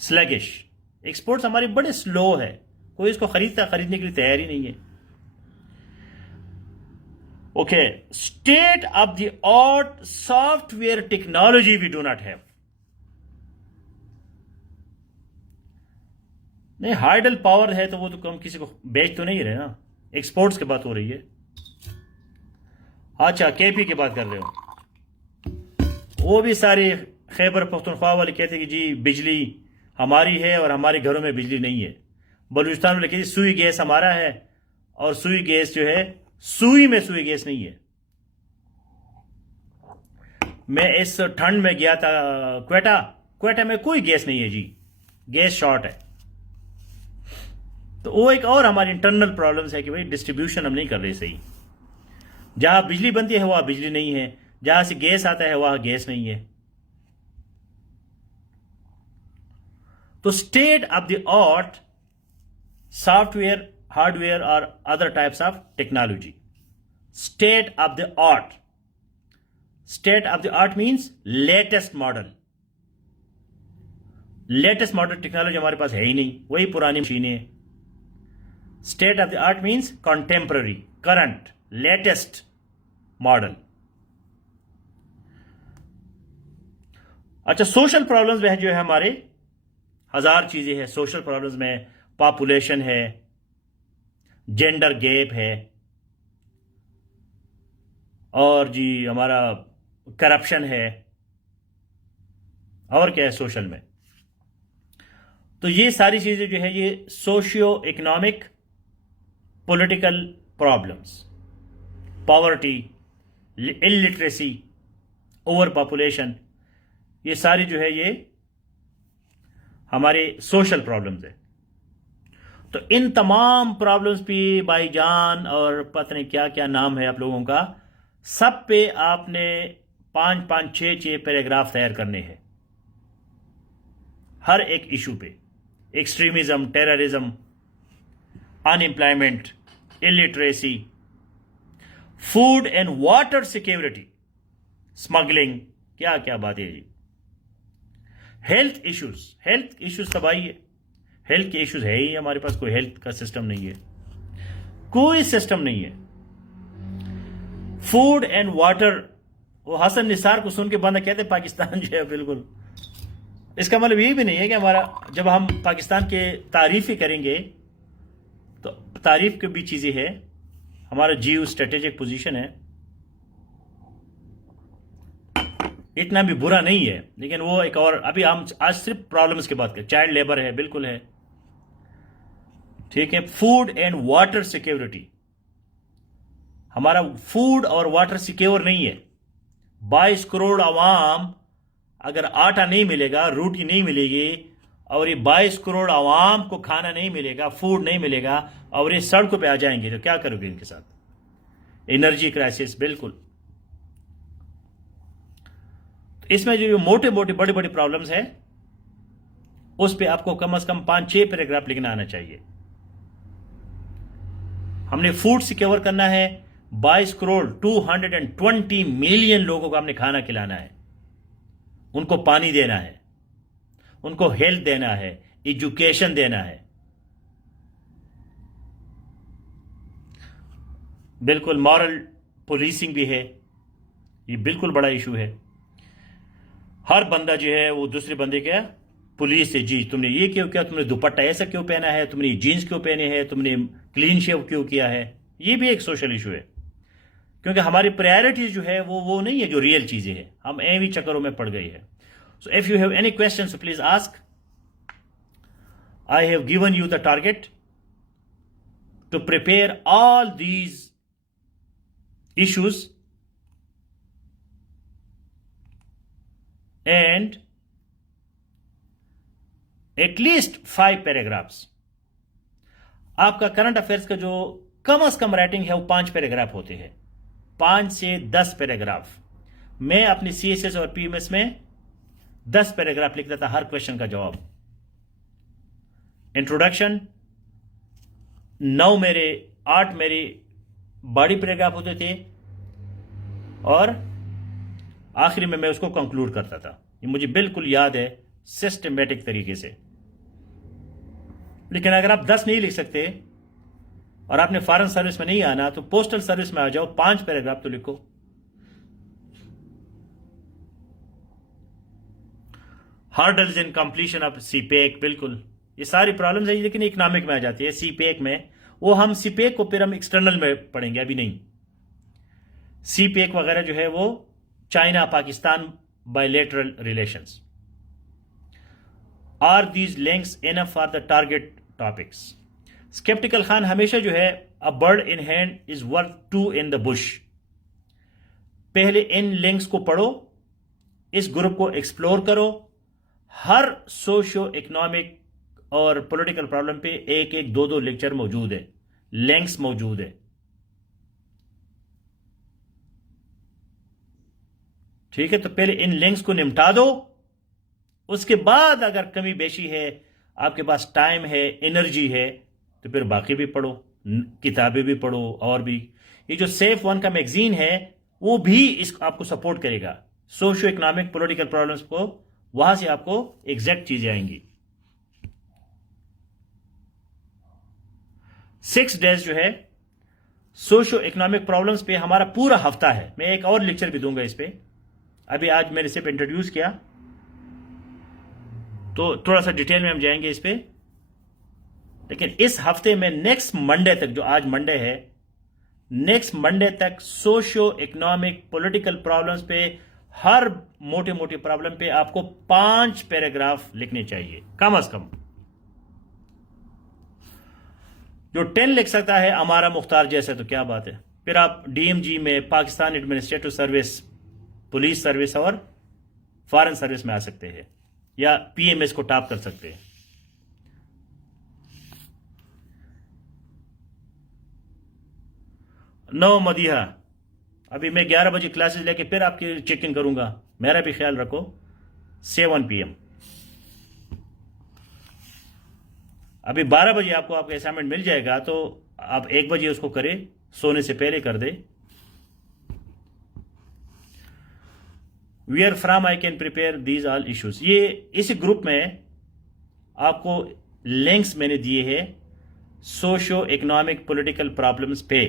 स्लगिश एक्सपोर्ट्स हमारे बड़े स्लो है, कोई इसको खरीदने के लिए तैयार ही नहीं है। Okay, state of the art software technology we do not have. नहीं, हाइडल पावर है तो वो तो हम किसी को बेच तो नहीं रहे ना, एक्सपोर्ट्स की बात हो रही है। अच्छा, केपी की बात कर रहे हो, वो भी सारे खैबर पख्तूनख्वा वाले कहते हैं कि जी बिजली हमारी है और हमारे घरों में बिजली नहीं है। बलूचिस्तान वाले कहते सुई गैस हमारा है, और सुई गैस जो है, सुई में सुई गैस नहीं है। मैं इस ठंड में गया था क्वेटा, क्वेटा में कोई गैस नहीं है जी, गैस शॉर्ट है। तो वो एक और हमारी इंटरनल प्रॉब्लम्स है कि भाई डिस्ट्रीब्यूशन हम नहीं कर रहे सही। जहां बिजली बनती है वहां बिजली नहीं है, जहां से गैस आता है वहां गैस नहीं है। तो state of the art software, hardware और other types of technology. State of the art, state of the art means latest model. Latest model technology हमारे पास है ही नहीं, वही पुरानी मशीनें हैं। State of the art means contemporary, current, latest model. अच्छा, सोशल प्रॉब्लम्स में जो है हमारे हजार चीजें हैं सोशल प्रॉब्लम्स में। पॉपुलेशन है, जेंडर गैप है, और जी हमारा करप्शन है, और क्या है सोशल में। तो ये सारी चीजें जो है ये socio economic political problems, poverty, illiteracy, over population, ये सारी जो है ये हमारे सोशल प्रॉब्लम्स है। तो इन तमाम प्रॉब्लम्स पे भाईजान, और पता नहीं क्या क्या नाम है आप लोगों का, सब पे आपने 5-5, 6-6 पैराग्राफ तैयार करने हैं हर एक इशू पे। Extremism, terrorism, unemployment, illiteracy, food and water security, smuggling, क्या क्या बात है जी। हेल्थ इश्यूज, हेल्थ इश्यूज तबाही है, हेल्थ के इश्यूज है ही हमारे पास, कोई हेल्थ का सिस्टम नहीं है, कोई सिस्टम नहीं है। फूड एंड वाटर, वो हसन निसार को सुन के बंदा कहते पाकिस्तान जो है बिल्कुल, इसका मतलब ये भी नहीं है कि हमारा, जब हम पाकिस्तान के तारीफ ही करेंगे तो तारीफ की भी चीजें है, हमारा जियो स्ट्रेटेजिक पोजीशन है, इतना भी बुरा नहीं है। लेकिन वो एक और, अभी हम आज सिर्फ प्रॉब्लम्स की बात करें। चाइल्ड लेबर है, बिल्कुल है, ठीक है। फूड एंड वाटर सिक्योरिटी, हमारा फूड और वाटर सिक्योर नहीं है। 22 करोड़ आवाम, अगर आटा नहीं मिलेगा, रोटी नहीं मिलेगी, और ये 22 करोड़ आवाम को खाना नहीं मिलेगा, फूड नहीं मिलेगा, और ये सड़कों पे आ जाएंगे, तो क्या करोगे इनके साथ? एनर्जी क्राइसिस, बिल्कुल। इसमें जो मोटे मोटे बड़ी बड़ी प्रॉब्लम्स है, उस पे आपको कम से कम 5-6 पैराग्राफ लिखना आना चाहिए। हमने फूड सिक्योर करना है, 22 करोड़ 220 मिलियन लोगों को हमने खाना खिलाना है, उनको पानी देना है, उनको हेल्थ देना है, एजुकेशन देना है। बिल्कुल, मॉरल पुलिसिंग भी है, ये बिल्कुल बड़ा इशू है। हर बंदा जो है वो दूसरे बंदे के पुलिस से, जी तुमने ये क्यों किया, तुमने दुपट्टा ऐसा क्यों पहना है, तुमने जीन्स क्यों पहने हैं, तुमने क्लीन शेव क्यों किया है। ये भी एक सोशल इशू है, क्योंकि हमारी प्रायोरिटीज जो है वो नहीं है जो रियल चीजें हैं, हम एवी चक्करों में पड़ गई है। So if you have any question so please ask. I have given you the target to prepare all these issues at least 5 paragraphs. आपका करंट अफेयर्स का जो कम से कम राइटिंग है वो 5 पैराग्राफ होते हैं, 5 से 10 पैराग्राफ। मैं अपनी सीएसएस और पीएमएस में 10 पैराग्राफ लिखता था हर क्वेश्चन का जवाब। इंट्रोडक्शन 8 मेरे बॉडी पैराग्राफ होते थे और आखिरी में मैं उसको कंक्लूड करता था। ये मुझे बिल्कुल याद है, सिस्टमेटिक तरीके से। लेकिन अगर आप 10 नहीं लिख सकते और आपने फॉरेन सर्विस में नहीं आना तो पोस्टल सर्विस में आ जाओ, 5 पैराग्राफ तो लिखो। Hurdles in completion of CPEC, बिल्कुल ये सारी प्रॉब्लम्स है, लेकिन इकोनॉमिक में आ जाती है। सीपेक में वो हम सीपेक को फिर हम एक्सटर्नल में पढ़ेंगे, अभी नहीं। सीपेक वगैरह जो है वो China Pakistan bilateral relations. Are these links enough for the target topics? Sceptical Khan हमेशा जो है a bird in hand is worth 2 in the bush. पहले इन लिंक्स को पढ़ो, इस ग्रुप को एक्सप्लोर करो। हर सोशो इकोनॉमिक और पॉलिटिकल प्रॉब्लम पे 1-1, 2-2 लेक्चर मौजूद है, लिंक्स मौजूद है। ठीक है, तो पहले इन लिंक्स को निपटा दो, उसके बाद अगर कमी बेशी है, आपके पास टाइम है, एनर्जी है, तो फिर बाकी भी पढ़ो, किताबें भी पढ़ो। और भी ये जो सेफ वन का मैगजीन है वो भी आपको सपोर्ट करेगा। सोशो इकोनॉमिक पॉलिटिकल प्रॉब्लम्स को वहां से आपको एग्जैक्ट चीजें आएंगी। 6 डेज जो है सोशो इकोनॉमिक प्रॉब्लम्स पे हमारा पूरा हफ्ता है। मैं एक और लेक्चर भी दूंगा इस पे। अभी आज मैंने सिर्फ इंट्रोड्यूस किया, तो थोड़ा सा डिटेल में हम जाएंगे इस पे। लेकिन इस हफ्ते में नेक्स्ट मंडे तक, जो आज मंडे है, नेक्स्ट मंडे तक सोशो इकोनॉमिक पॉलिटिकल प्रॉब्लम्स पे, हर मोटे मोटे प्रॉब्लम पे आपको 5 पैराग्राफ लिखने चाहिए कम से कम। जो 10 लिख सकता है हमारा मुख्तार जैसे, तो क्या बात है। फिर आप डीएमजी में, Pakistan administrative service, police service और फॉरेन सर्विस में आ सकते हैं, या पीएमएस को टॉप कर सकते हैं। नो मदीहा, अभी मैं 11 बजे क्लासेस लेके फिर आपकी चेकिंग करूंगा, मेरा भी ख्याल रखो। 7 PM, अभी 12 बजे आपको आपका असाइनमेंट मिल जाएगा, तो आप 1 बजे उसको करें, सोने से पहले कर दे। Where from I can prepare these all issues. ये इस ग्रुप में आपको लिंक्स मैंने दिए हैं सोशो इकोनॉमिक पॉलिटिकल प्रॉब्लम्स पे।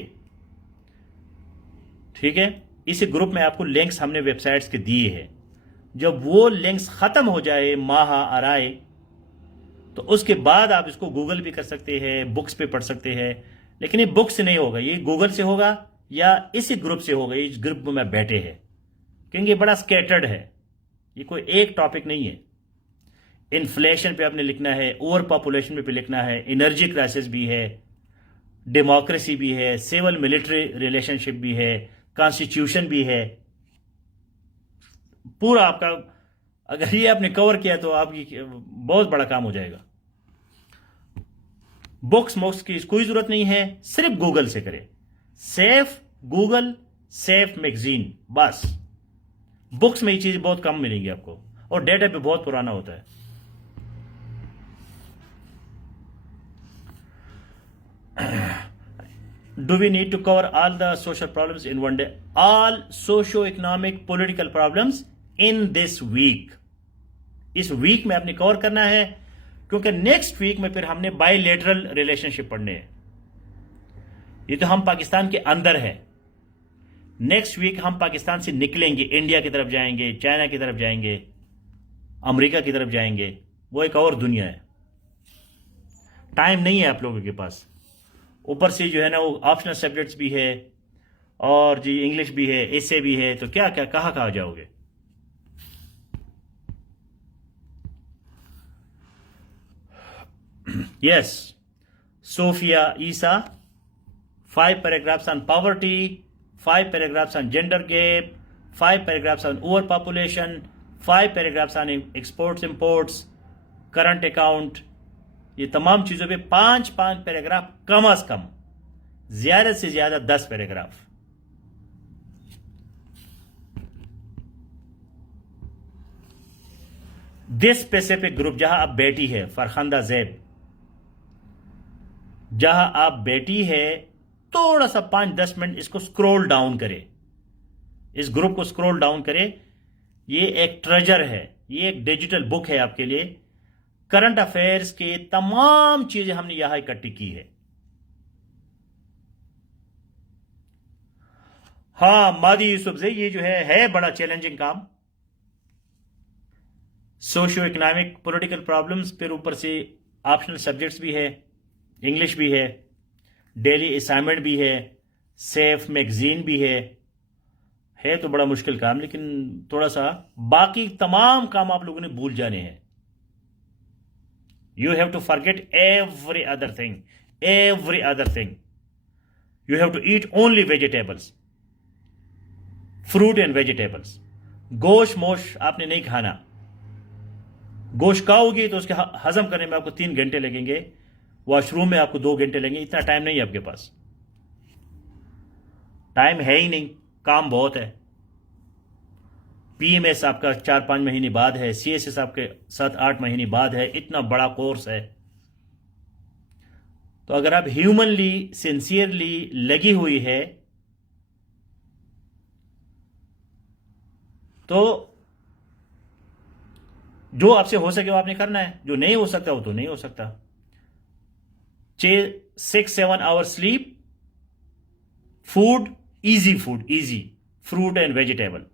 ठीक है, इस ग्रुप में आपको लिंक्स हमने वेबसाइट्स के दिए हैं। जब वो लिंक्स खत्म हो जाए, माह आराए, तो उसके बाद आप इसको गूगल भी कर सकते हैं, बुक्स पे पढ़ सकते हैं। लेकिन ये बुक से नहीं होगा, ये गूगल से होगा या इसी ग्रुप से होगा। इस ग्रुप में बैठे हैं, क्योंकि ये बड़ा स्कैटर्ड है, ये कोई एक टॉपिक नहीं है। इन्फ्लेशन पे आपने लिखना है, ओवर पॉपुलेशन पे लिखना है, एनर्जी क्राइसिस भी है, डेमोक्रेसी भी है, सिविल मिलिट्री रिलेशनशिप भी है, कॉन्स्टिट्यूशन भी है। पूरा आपका अगर ये आपने कवर किया तो आपकी बहुत बड़ा काम हो जाएगा। बुक्स मोक्स की कोई जरूरत नहीं है, सिर्फ गूगल से करें। सेफ गूगल, सेफ मैगजीन, बस। बुक्स में ये चीज बहुत कम मिलेंगी आपको, और डेटा भी बहुत पुराना होता है। Do we need to cover all the social problems in one day? All socio-economic political problems in this week. इस वीक में आपने कवर करना है, क्योंकि नेक्स्ट वीक में फिर हमने बायलैटरल रिलेशनशिप पढ़ने हैं। ये तो हम पाकिस्तान के अंदर है। नेक्स्ट वीक हम पाकिस्तान से निकलेंगे, इंडिया की तरफ जाएंगे, चाइना की तरफ जाएंगे, अमेरिका की तरफ जाएंगे। वो एक और दुनिया है। टाइम नहीं है आप लोगों के पास। ऊपर से जो है ना वो ऑप्शनल सब्जेक्ट्स भी है, और जी इंग्लिश भी है, एसे भी है, तो क्या क्या कहाँ जाओगे। Yes, Sophia Isa, 5 paragraphs on poverty, 5 paragraphs on gender gap, 5 paragraphs on overpopulation, 5 paragraphs on exports, imports, current account, ये तमाम चीज़ों पे 5-5 पैराग्राफ कम अज कम, ज़्यादा से ज़्यादा 10 पैराग्राफ। दिस स्पेसिफिक ग्रुप जहां आप बैठी है, फरखंदा जैब, जहां आप बैठी है, थोड़ा सा 5-10 मिनट इसको स्क्रॉल डाउन करे, इस ग्रुप को स्क्रॉल डाउन करे। ये एक ट्रेजर है, ये एक डिजिटल बुक है आपके लिए। करंट अफेयर्स के तमाम चीजें हमने यहां इकट्ठी की है। हाँ मादी यूसुफजई, ये जो है बड़ा चैलेंजिंग काम। सोशियो इकोनॉमिक पॉलिटिकल प्रॉब्लम्स, फिर ऊपर से ऑप्शनल सब्जेक्ट्स भी है, इंग्लिश भी है, डेली असाइनमेंट भी है, सेफ मैगजीन भी है तो बड़ा मुश्किल काम, लेकिन थोड़ा सा बाकी तमाम काम आप लोगों ने भूल जाने हैं। You have to forget every other thing, every other thing. You have to eat only vegetables, fruit and vegetables. गोश्त मोश आपने नहीं खाना। गोश्त खाओगी तो उसके हजम करने में आपको 3 घंटे लगेंगे, वॉशरूम में आपको 2 घंटे लगेंगे। इतना टाइम नहीं है आपके पास, टाइम है ही नहीं, काम बहुत है। पीएमएस आपका 4-5 महीने बाद है, सीएसएस आपके 7-8 महीने बाद है। इतना बड़ा कोर्स है, तो अगर आप ह्यूमनली सिंसियरली लगी हुई है तो जो आपसे हो सके वो आपने करना है, जो नहीं हो सकता वो तो नहीं हो सकता। 6-7 hour sleep, food easy, fruit and vegetable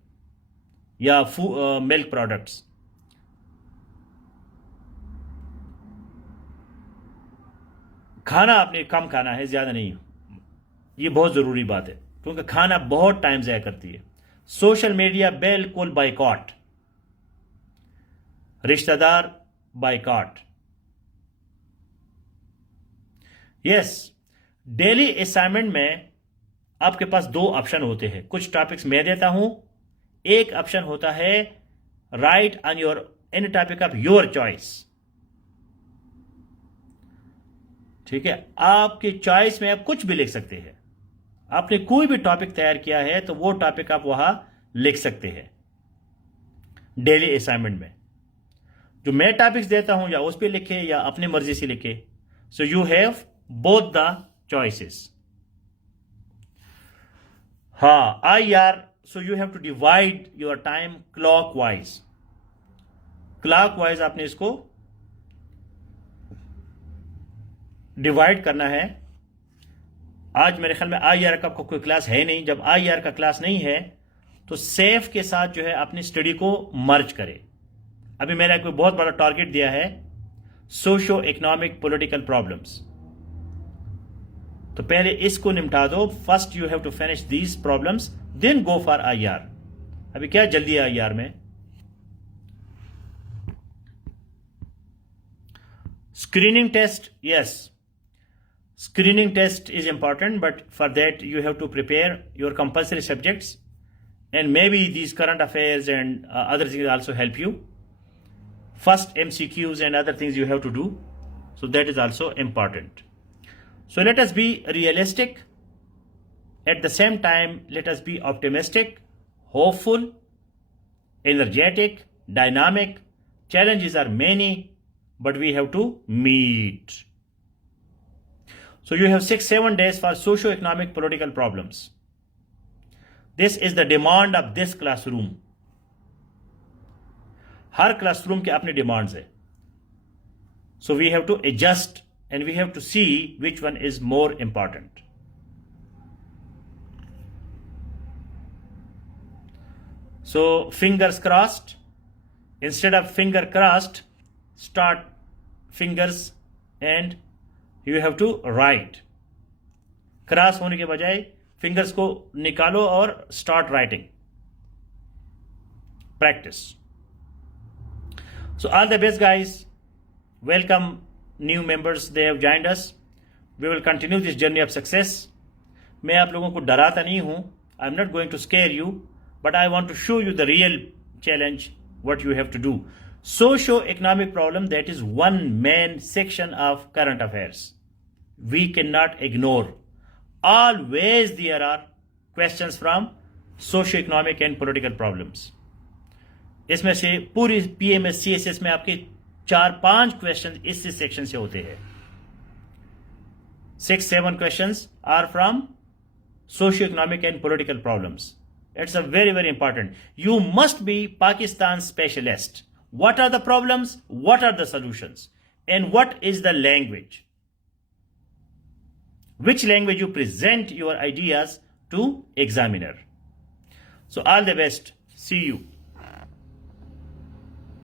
या मिल्क प्रोडक्ट्स। खाना आपने कम खाना है, ज्यादा नहीं। ये बहुत जरूरी बात है, क्योंकि खाना बहुत टाइम ज़ाया करती है। सोशल मीडिया बिल्कुल बाइकॉट, रिश्तेदार बाइकॉट। यस, डेली असाइनमेंट में आपके पास 2 ऑप्शन होते हैं। कुछ टॉपिक्स मैं देता हूं, एक ऑप्शन होता है right on your any topic of your choice. ठीक है, आपकी चॉइस में आप कुछ भी लिख सकते हैं। आपने कोई भी टॉपिक तैयार किया है तो वो टॉपिक आप वहां लिख सकते हैं डेली असाइनमेंट में। जो मैं टॉपिक्स देता हूं या उस पर लिखे या अपनी मर्जी से लिखे। So you have both the choices. हाँ, IR, so you have to divide your time clockwise. Clockwise आपने इसको डिवाइड करना है। आज मेरे ख्याल में IR का कोई क्लास है नहीं। जब IR का क्लास नहीं है तो सेफ के साथ जो है अपनी स्टडी को मर्ज करें। अभी मैंने कोई बहुत बड़ा टारगेट दिया है, सोशो इकोनॉमिक पॉलिटिकल प्रॉब्लम्स। तो पहले इसको निपटा दो। First you have to finish these problems, then go for IR। अभी क्या जल्दी है IR में? Screening test, yes, screening test is important, but for that you have to prepare your compulsory subjects, and maybe these current affairs and other things also help you. First MCQs and other things you have to do, so that is also important. So let us be realistic, at the same time let us be optimistic, hopeful, energetic, dynamic. Challenges are many, but we have to meet. So you have 6-7 days for socio-economic political problems. This is the demand of this classroom. Her classroom के अपने demands है. So we have to adjust and we have to see which one is more important. So fingers crossed. Instead of finger crossed, start fingers and you have to write. Cross होने के बजाय fingers को निकालो और start writing. Practice. So all the best guys. Welcome new members, they have joined us. We will continue this journey of success. मैं आप लोगों को डराता नहीं हूं. I am not going to scare you, but I want to show you the real challenge what you have to do. Socio-economic problem, that is one main section of current affairs. We cannot ignore. Always there are questions from socio-economic and political problems. इसमें से पूरी PMS CSS में आपके 4-5 question इस section से होते हैं. 6-7 questions are from socio-economic and political problems. It's a very, very important. You must be Pakistan specialist. What are the problems? What are the solutions? And what is the language? Which language you present your ideas to examiner. So all the best. See you.